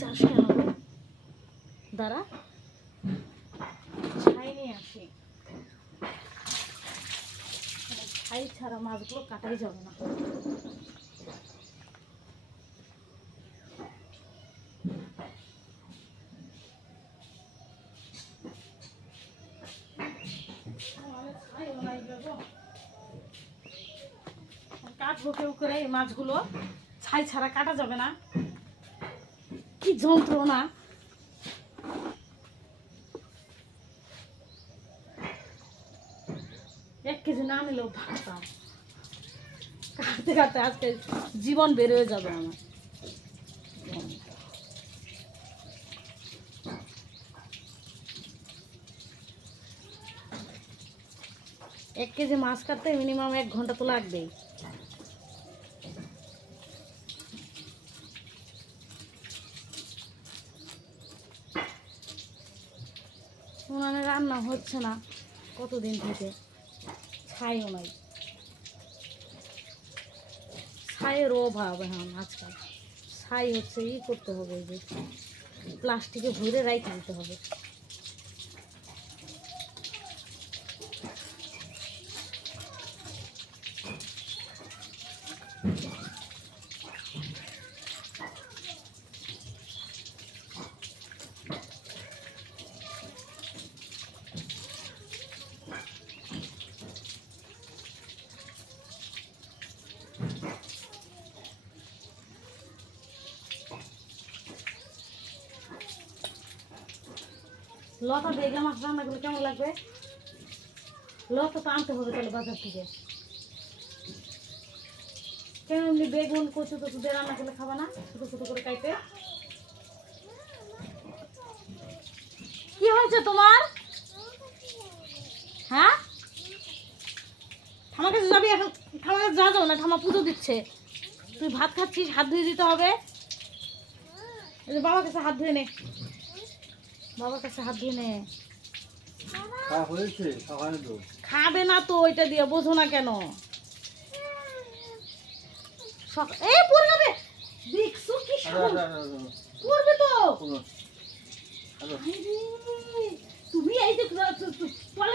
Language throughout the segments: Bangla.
যাস কেন গো? দাঁড়া ছাই নিয়ে আসি। ছাই ছাড়া মাছগুলো কাটাই যাবে না। কাটবো কেউ করে এই মাছগুলো। ছাই ছাড়া কাটা যাবে না। কি যন্ত্রণা। এক কেজি না নিলেও পারতাম কাটতে কাটতে আজকে জীবন বের হয়ে যাবে আমার। এক কেজি মাছ কাটতে মিনিমাম এক ঘণ্টা তো লাগবেই। উনানে রান্না হচ্ছে না কতদিন থেকে? ছাইও নাই। ছায়ের অভাব এখন আজকাল। ছাই হচ্ছে ই করতে হবে যে, প্লাস্টিকে ভরে রাইতে দিতে হবে। লতা বেগা মাছ রান্না করলে কেমন লাগবে? লতা তো আনতে হবে তাহলে বাজার থেকে। কেন এমনি বেগুন, কচু টচু দিয়ে রান্না করলে খাবে না? ছোটো ছোটো করে কাইতে কি হয়েছে তোমার? হ্যাঁ? ঠামার কাছে যাবি এখন? ঠামার কাছে যা যাও না ঠামা পুজো দিচ্ছে। তুই ভাত খাচ্ছিস, হাত ধুয়ে দিতে হবে। বাবার কাছে হাত ধুয়ে নে। বাবার কাছে হাত ধুয়ে নে। তো। খাবে না তো ওইটা দিয়ে বোঝো না কেন? এই পড়ে যাবে। দেখছ কি পড়বে তো। তুমি এই যে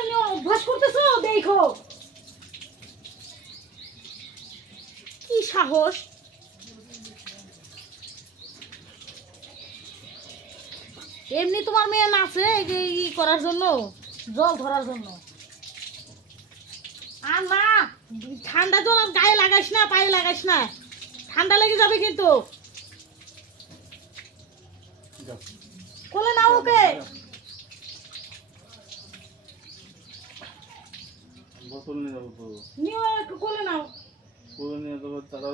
নিয়ে অভ্যাস করতেছো দেখো। কি সাহস? এমনি তোমার মেয়ে নাচে ই করার জন্য জল ধরার জন্য। আর না ঠান্ডা জল গায়ে লাগাইস না পায়ে লাগাইস না। ঠান্ডা লেগে যাবে কিন্তু। যাও। কোলে নাও ওকে। বোতল নিয়ে যাব তো। নিয়ে কোলে নাও। করে নিয়ে যাব তারা